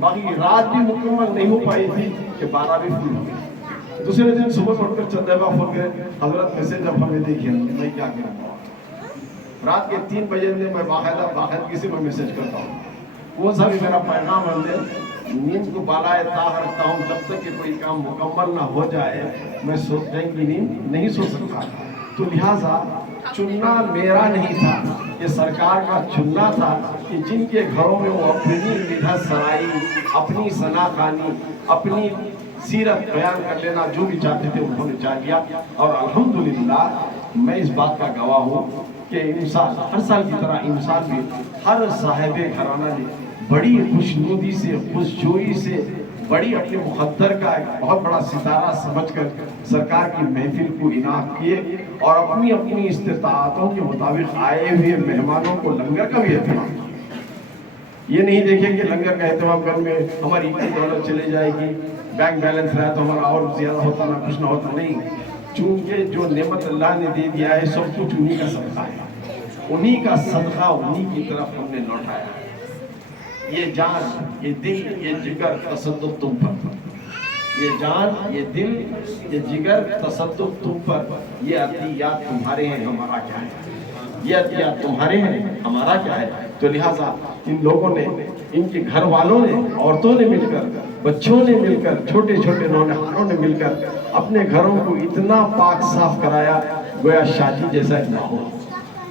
باقی رات بھی مکمل نہیں ہو پائی تھی کہ 12 بھی فل ہو گئی. دوسرے دن صبح اٹھ کر چندیبا کھول گئے، حضرت میں سے جب ہمیں دیکھیں میں کیا کروں. رات کے 3 بجے میں باقاعدگی سے میں میسج کرتا ہوں. وہ سا بھی میرا پیغام ہے، نیند کو بالائے طاق رکھتا ہوں جب تک کہ کوئی کام مکمل نہ ہو جائے میں سوچنے کی نیند نہیں سو سکتا. تو لہٰذا چننا میرا نہیں تھا، یہ سرکار کا چننا تھا کہ جن کے گھروں میں وہ اپنی بدعت سرائی، اپنی ثنا خوانی، اپنی سیرت بیان کر لینا جو بھی چاہتے تھے انہوں نے چاہ لیا. اور الحمدللہ میں اس بات کا گواہ ہوں کہ انسان ہر سال کی طرح انسان بھی ہر صاحب گھرانہ نے بڑی خوشنودی سے، خوشجوئی سے، بڑی اپنے مقدر کا ایک بہت بڑا ستارہ سمجھ کر سرکار کی محفل کو انعقاد کیے اور اپنی اپنی استطاعتوں کے مطابق آئے ہوئے مہمانوں کو لنگر کا بھی اہتمام کیا. یہ نہیں دیکھیں کہ لنگر کا اہتمام کرنے میں ہماری اتنی دولت چلے جائے گی، بینک بیلنس رہا تو ہمارا اور زیادہ ہوتا نہ کچھ نہ ہوتا. نہیں، چونکہ جو نعمت اللہ نے دے دیا ہے سب کچھ انہی کا صدقہ ہے، انہی کا صدقہ انہی کی طرف ہم نے لوٹایا. یہ جان، یہ دل، یہ جگر تصدق تم پر. یہ جان، یہ دل، یہ جگر تصدق تم پر. یہ عطیات تمہارے ہیں، ہمارا کیا ہے. یہ عطیات تمہارے ہیں، ہمارا کیا ہے. تو لہٰذا ان لوگوں نے، ان کے گھر والوں نے، عورتوں نے مل کر، بچوں نے مل کر، چھوٹے چھوٹے نونہاروں نے مل کر اپنے گھروں کو اتنا پاک صاف کرایا گویا شادی جیسا ایک ماحول.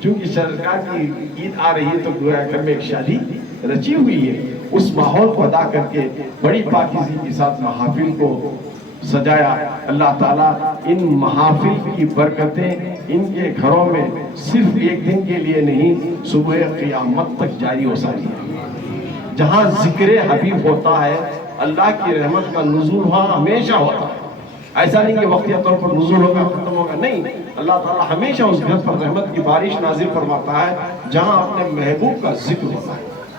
چونکہ سرکار کی عید آ رہی ہے تو گویا گھر میں ایک شادی رچی ہوئی ہے. اس ماحول کو ادا کر کے بڑی پاکیزگی کے ساتھ محافل کو سجایا. اللہ تعالیٰ ان محافل کی برکتیں ان کے گھروں میں صرف ایک دن کے لیے نہیں، صبح قیامت تک جاری ہو سکتی ہے. جہاں ذکر حبیب ہوتا ہے اللہ کی رحمت کا نزول وہاں ہمیشہ ہوتا ہے. ایسا نہیں کہ وقتیہ طور پر نزول ہوگا ختم ہوگا، نہیں. اللہ تعالیٰ ہمیشہ اس گھر پر رحمت کی بارش نازل فرماتا ہے جہاں اپنے محبوب کا ذکر ہوتا ہے.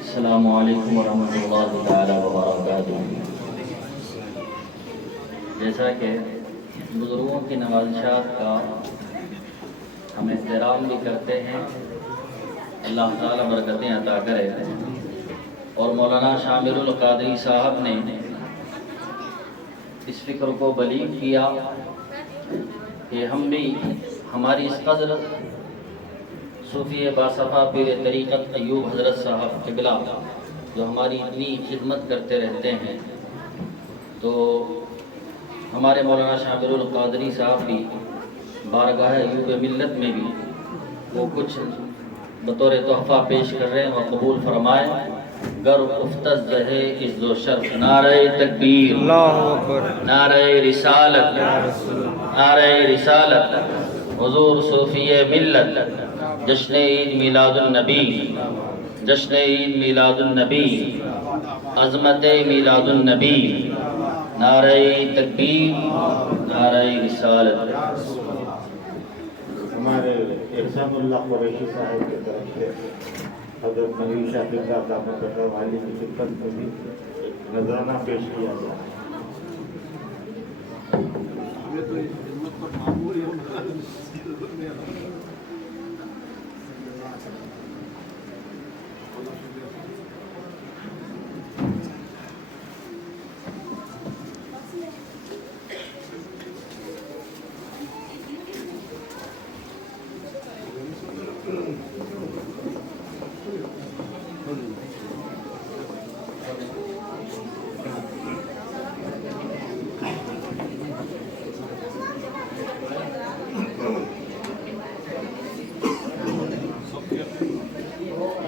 السلام علیکم ورحمۃ اللہ تعالی وبرکاتہ۔ جیسا کہ بزرگوں کی نوازشات کا ہم احترام بھی کرتے ہیں، اللہ تعالیٰ برکتیں عطا کرے، اور مولانا شامل القادری صاحب نے اس فکر کو بلیغ کیا کہ ہم بھی ہماری اس قدر صوفی باصفا پیر طریقت ایوب حضرت صاحب قبلہ جو ہماری اتنی خدمت کرتے رہتے ہیں، تو ہمارے مولانا شامل القادری صاحب بھی بارگاہ ایوب ملت میں بھی وہ کچھ بطور تحفہ پیش کر رہے ہیں، اور قبول فرمائے۔ گر افتز ہے اس دو شرف، نعرہ تکبیر، نعرہ رسالت، نعرہ رسالت، حضور صوفی ملت، جشن عید میلاد النبی، جشن عید میلاد النبی، عظمت میلاد النبی، نعرہ تکبیر، نعرہ رسالت۔ ہمارے احسان اللہ قریشی صاحب کی طرف سے حضرت نبی شاہ قبلہ دامت برکاتہ عالی کی خدمت میں بھی ایک نذرانہ پیش کیا گیا۔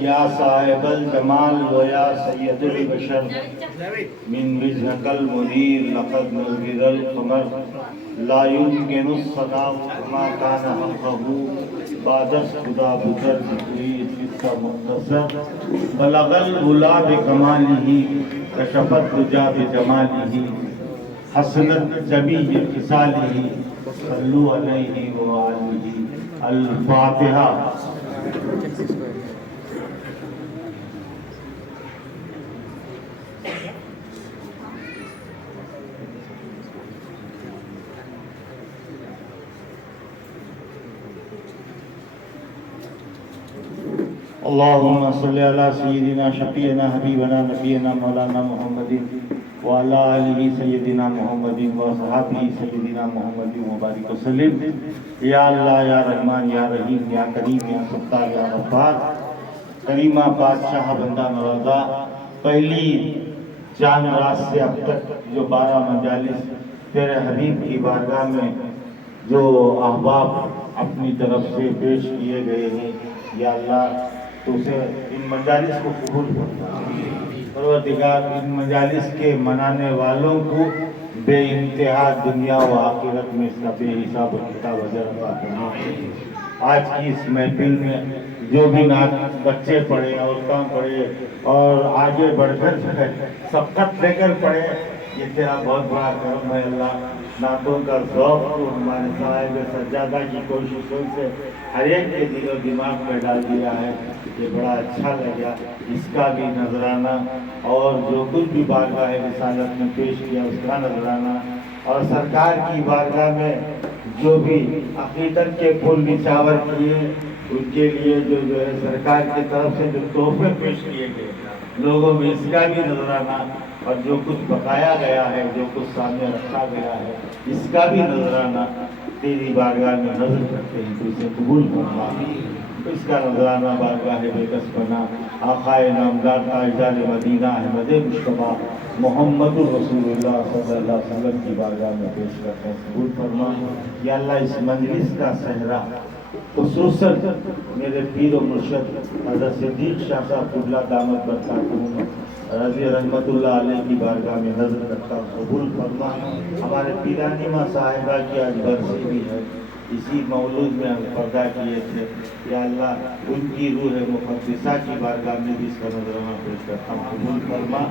یا صاحب الجمال و یا سید البشر من وجهك المنیر لقد نور القمر لا يمكن الصلاة ما كان حقه بعد خدا بزر اس کا مختصر بلغ العلا بکمالہ کشف الدجى بجمالہ حسنت جمیع خصالہ صلوا علیہ وآلہ۔ الفاتحہ۔ اللهم صل على سيدنا شفيعنا حبيبنا نبينا مولانا محمد وعلى آله سيدنا محمد وصحابه سيدنا محمد وبارك وسلم۔ یا اللہ، یا رحمان، یا رحیم، یا کریم، یا ستار، یا غفار، کریمہ بادشاہ بندہ نوازا، پہلی چاند رات سے اب تک جو 12 مجالس تیرے حبیب کی بارگاہ میں جو احباب اپنی طرف سے پیش کیے گئے ہیں، یا اللہ تو اسے ان مجالس کو قبول فرما۔ پروردگار ان مجالس کے منانے والوں کو بے انتہا دنیا و آخرت میں اس کا بے حساب و کتاب اجر عطا فرما۔ آج کی اس محفل میں جو بھی نعت بچے پڑھے، عورتیں پڑھے اور آگے بڑھ کر سبقت لے کر پڑھے، یہ تیرا بہت بڑا کرم ہے اللہ۔ نعتوں کا ذوق تو ہمارے صاحب سجادہ کی کوششوں سے ہر ایک کے دل و دماغ میں ڈال دیا ہے، یہ بڑا اچھا لگا۔ اس کا بھی نذرانہ اور جو کچھ بھی بارگاہ رسالت میں پیش کیا اس کا نذرانہ، اور سرکار کی بارگاہ میں جو بھی عقیدت کے پھول نچھاور کیے ان کے لیے جو ہے سرکار کی طرف سے جو تحفے پیش کیے گئے لوگوں میں، اس کا بھی نذرانہ، اور جو کچھ بقایا گیا ہے، جو کچھ سامنے رکھا گیا ہے، اس کا بھی نذرانہ تیری بارگاہ میں نظر کرتے ہیں، تو اسے قبول فرما۔ اس کا نذرانہ بارگاہ بے کس پناہ آقا نامدار تاجدار مدینہ احمد مصطفیٰ محمد رسول اللہ صلی اللہ علیہ وسلم کی بارگاہ میں پیش کرتے ہیں، قبول فرما۔ یا اللہ اس مجلس کا صحرا خصوصاً میرے پیر و مرشد حضرت صدیق شاہ صاحب قبلہ دامت برکاتہ رضی رحمت اللہ علیہ کی بارگاہ میں نظر رکھتا ہوں، قبول فرما۔ ہمارے پیرانی ماں صاحبہ کی آج برسی بھی ہے، اسی مولود میں ہم پردہ کیے تھے، یا اللہ ان کی روح مقدسہ کی بارگاہ میں بھی اس کا نظرانہ پیش کرتا ہوں، قبول فرما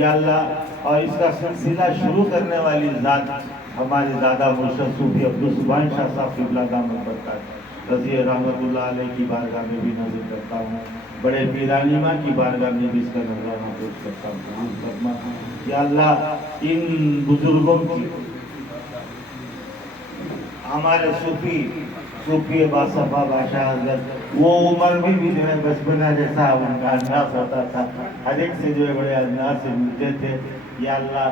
یا اللہ۔ اور اس کا سلسلہ شروع کرنے والی ذات ہمارے دادا مرشد صوفی عبدالسبحان شاہ صاحب قبلہ دامت برکاتہ رضی رحمت اللہ علیہ کی بارگاہ میں بھی نظر کرتا ہوں، بڑے پیرانی ماں کی بارگاہ میں بھی اس کا نظرانہ پیش کرتا ہوں، قبول فرما یا اللہ۔ ان بزرگوں کی ہمارے صوفی باصفا بادشاہ حضرت، وہ عمر بھی جو ہے بچپنا جیسا ان کا انداز ہوتا تھا، ہر ایک سے جو ہے بڑے انداز سے ملتے تھے یا اللہ،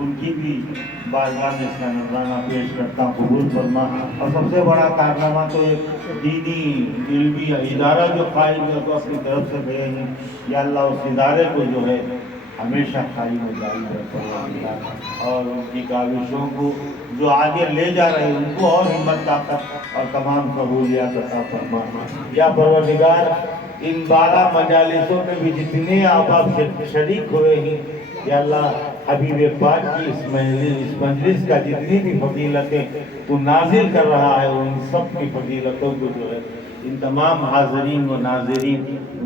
ان کی بھی بارگاہ میں اس کا نذرانہ پیش کرتا ہوں، قبول فرما۔ اور سب سے بڑا کارنامہ تو ایک دینی علمی ادارہ جو قائم ہے تو اپنی طرف سے گئے ہیں یا اللہ، اس ادارے کو جو ہے ہمیشہ قائم و جاری رکھے اور ان کی کاوشوں کو جو آگے لے جا رہے ہیں ان کو اور ہمت طاقت اور تمام سہولیات عطا فرما یا پروردگار۔ ان 12 مجالسوں میں بھی جتنے احباب شریک ہوئے ہیں یا اللہ، حبیب پاک کی اس مجلس کا جتنی بھی فضیلتیں تو نازل کر رہا ہے، ان سب کی فضیلتوں کو جو ہے ان تمام حاضرین و ناظرین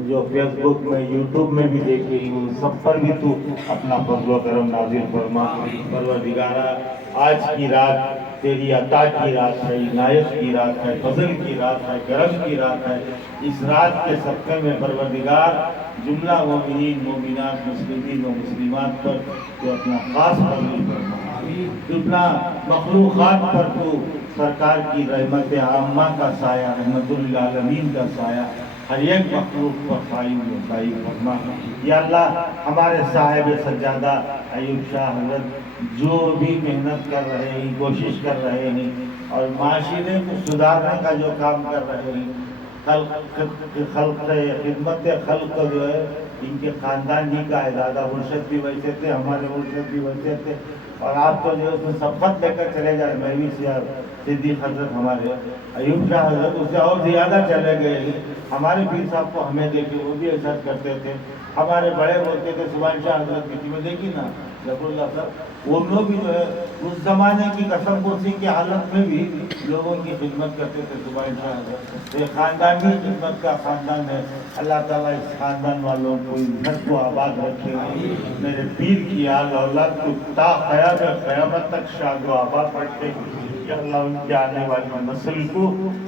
جو فیس بک میں یوٹیوب میں بھی دیکھے ہیں ان سب پر بھی تو اپنا فضل و کرم نازل فرما۔ پروردگارہ، آج کی رات تیری عطا کی رات ہے، عنایت کی رات ہے، فضل کی رات ہے، کرم کی رات ہے۔ اس رات کے صدقے میں پروردگار جملہ مومنین مومنات مسلمین و مسلمات پر تو اپنا خاص فضل فرما، اپنا مخلوقات پر تو سرکار کی رحمت عامہ کا سایہ، رحمت للعالمین کا سایہ ہر ایک مخلوق پر قائم و قائم فرما یا اللہ۔ ہمارے صاحب سجادہ ایوب شاہ حضرت جو بھی محنت کر رہے ہیں، کوشش کر رہے ہیں اور معاشرے کو سدھارنے کا جو کام کر رہے ہیں، خدمت خلق جو ہے ان کے خاندان ہی کا ہے، دادا مرشد بھی ویسے تھے، ہمارے مرشد بھی ویسے تھے، اور آپ تو جو ہے سبقت لے کر چلے جا رہے، میں بھی صدیق حضرت ہمارے ایوب شاہ حضرت اس سے اور زیادہ چلے گئے۔ ہمارے پیر صاحب کو ہمیں دیکھے وہ بھی ایسا کرتے تھے، ہمارے بڑے بولتے تھے سبحان شاہ حضرت کی میں دیکھی نا ظفر اللہ صاحب، وہ لوگ بھی جو ہے اس زمانے کی قسم پرسی کی حالت میں بھی لوگوں کی خدمت کرتے تھے۔ سبحان شاہ حضرت یہ خاندانی خدمت کا خاندان ہے، اللہ تعالیٰ اس خاندان والوں کو عزت کو آباد رکھے، میرے پیر کی آل اولاد کو تا قیامت تک شاد و آباد رکھے کہ اللہ ان کے آنے والی نسل کو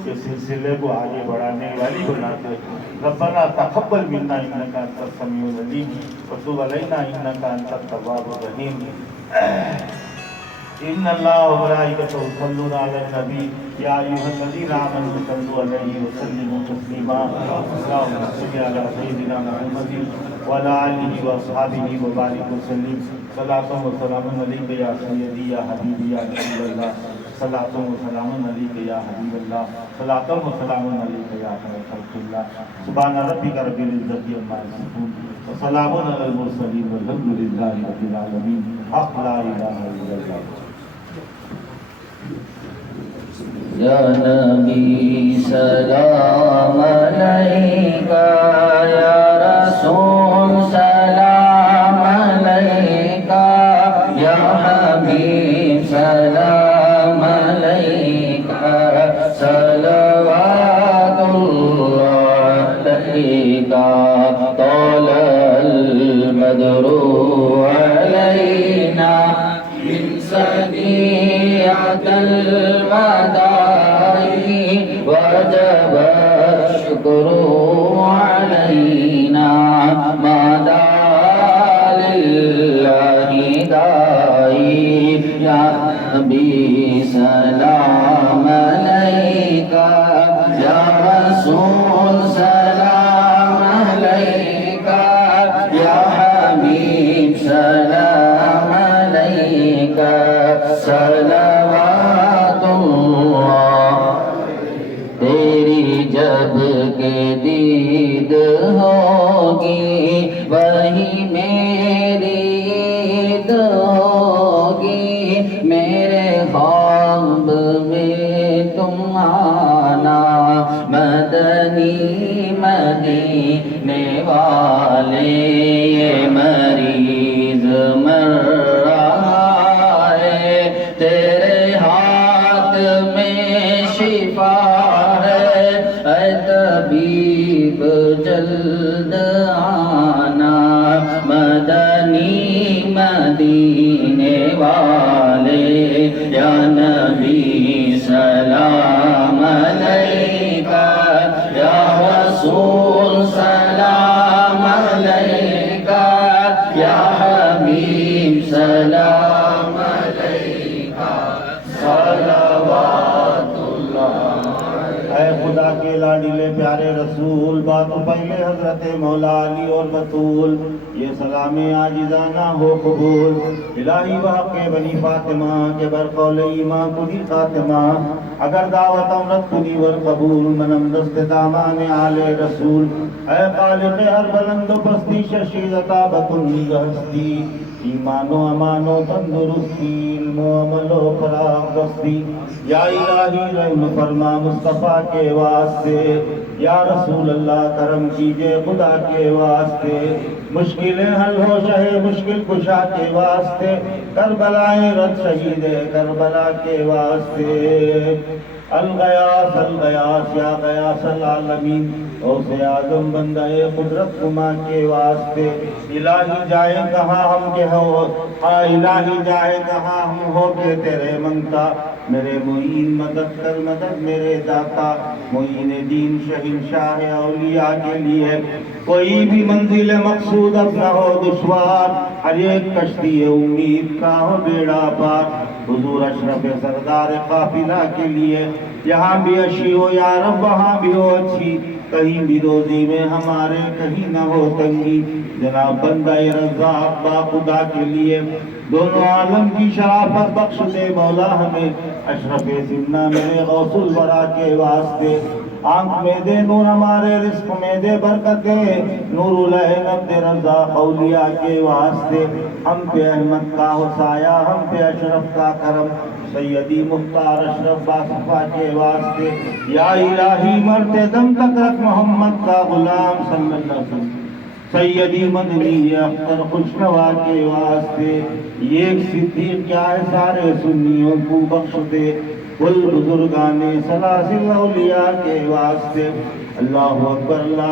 اس سلسلے کو آگے بڑھانے والی بناتے۔ ربنا تقبل منا انک انت السمیع العلیم وتب علینا انک انت التواب الرحیم۔ ان اللہ و ملائکتہ یصلون علی النبی یا ایھا الذین آمنوا صلوا علیہ وسلموا تسلیما۔ اللهم صل علی سیدنا محمد وعلی آلہ واصحابہ وبارک وسلم۔ صلاۃ و سلام علیک یا سیدی یا حبیبی یا رسول اللہ، صلاۃ و سلام علیک یا حبیب اللہ، صلاۃ و سلام علیک یا خیر خلق اللہ۔ سبحان ربک رب العزۃ عما یصفون وسلام علی المرسلین والحمد للہ رب العالمین۔ حق لا الہ الا اللہ۔ یا نبی سلام علیکہ، یا رسول سلام علیکہ، یا حبیب سلام علیکہ، صلوات اللہ علیکہ، طال البدر علینا من ثنیۃ الوداع وجب الشکر علینا ما دعا للہ داعی۔ یا نبی سلام علیکہ، یا رسول سلام علیکہ، یا حبیب سلام علیکہ، صلوات اللہ۔ تیری جب کے دی دینے والے یہ مریض مر رہا ہے، تیرے ہاتھ میں شفا ہے، اے طبیب جلد آنا، مدنی مدینے والے یا نبی سلام علیکہ، یا رسول سلام علیکہ، یا حبیب سلام علیکہ، صلوات اللہ۔ اے خدا کے لاڈلے پیارے رسول، بات پہلے حضرت مولا علی اور بطول، یہ سلام عاجزانہ ہو قبول، الہی بحق بنی فاطمہ کے برقول ایمان کلی خاتمہ، اگر دعوت امرت کلی ور قبول، منم دست دامان آل رسول، اے خالق ہر بلند و پستی ششید عطا بکل ہستی، ایمان و امان و تندرستی، علم و عمل و فراغ دستی، یا الہی رحم فرما مصطفیٰ کے واسطے، یا رسول اللہ کرم کیجئے خدا کے واسطے، مشکلیں حل ہو شہ مشکل کشا کے واسطے، کربلائیں رد شہید کربلا کے واسطے، الغیاث الغیاث یا غیاث العالمین، غوث اعظم بندہ قدرت کما کے واسطے، الہی جائیں کہاں ہم کے ہو، ہاں الہی جائیں کہاں ہم ہو کے تیرے منگتا، میرے معین مدد کر مدد میرے داتا، معین دین شہنشاہ اولیاء کے لیے کوئی بھی منزل مقصود اب نہ ہو دشوار، ہر ایک کشتی امید کا ہو بیڑا پار، حضور اشرف سردار قافلہ کے لیے یہاں بھی اچھی ہو یا رب وہاں بھی ہو اچھی، کہیں بھی روزی میں ہمارے کہیں نہ ہو تنگی، جناب بندہ رزاق با خدا کے لیے دونوں عالم کی شرافت بخش دے مولا ہمیں، اشرف زمنہ میرے غوث الورا کے واسطے، آنکھ میں دے نور ہمارے رزق میں دے برکتیں، نور العین عبد رزاق اولیاء کے واسطے، ہم پہ احمد کا ہو سایہ ہم پہ اشرف کا کرم، سیدی مختار اشرف باصفہ کے واسطے، یا الہی مرتے دم تک رکھ محمد کا غلام صلی اللہ علیہ وسلم، سیدی مدنی اختر خوشنوا کے واسطے، ایک صدیق کیا ہے سارے سنیوں کو بخش دے، کل بزرگان سلاسل اولیاء کے واسطے، اللہ اکبر لا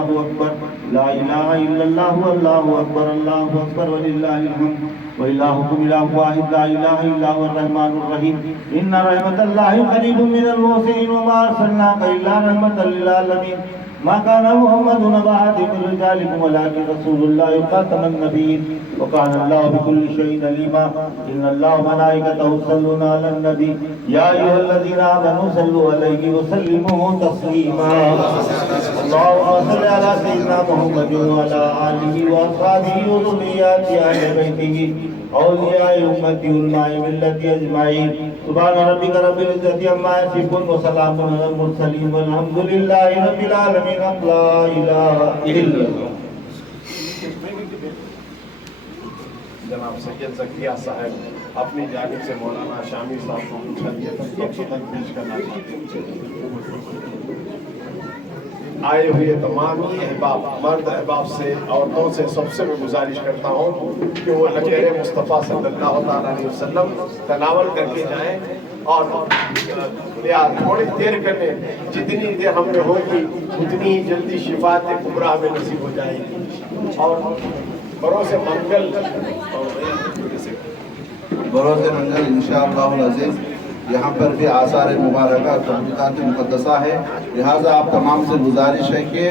الہ الا اللہ اللہ اکبر وللہ الحمد وإلہکم الہ واحد لا الہ الا هو الرحمن الرحیم ان رحمت اللہ قریب من المحسنین وما ارسلناک الا رحمۃ للعالمین ما كان محمد نبا أحد من رجالكم ولكن رسول الله خاتم النبيين وكان الله بكل شيء عليما إن الله وملائكته يصلون على النبي يا أيها الذين آمنوا صلوا عليه وسلموا تسليما اللهم صل على سيدنا محمد وعلى آله وأصحابه وذرياته أهل بيته اولیاء امتی علماء ملت اجمعین سبحان ربک رب العزت عما یصفون وسلام علی المرسلین والحمد للہ رب العالمین لا الہ الا اللہ۔ جناب سید زکریا صاحب اپنی جانب سے مولانا شامی صاحب کو خطبہ پیش کرنا چاہتے ہیں۔ آئے ہوئے تمام احباب مرد احباب سے عورتوں سے سب سے میں گزارش کرتا ہوں کہ وہ لکیر مصطفیٰ صلی اللہ تعالیٰ علیہ وسلم تناول کر کے جائیں اور تھوڑی دیر کرنے جتنی دیر ہم نے ہوگی اتنی ہی جلدی شفاعت کبریٰ ہمیں نصیب ہو جائے گی، اور بروز منگل انشاءاللہ العزیز یہاں پر بھی آثار مبارکہ تحقیقات مقدسہ ہے، لہٰذا آپ تمام سے گزارش ہے کہ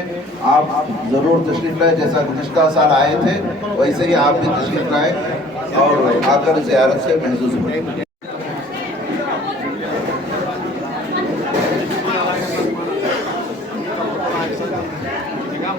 آپ ضرور تشریف لائیں، جیسا گزشتہ سال آئے تھے ویسے ہی آپ بھی تشریف لائیں اور آ کر زیارت سے محظوظ ہوئیں۔ جگہ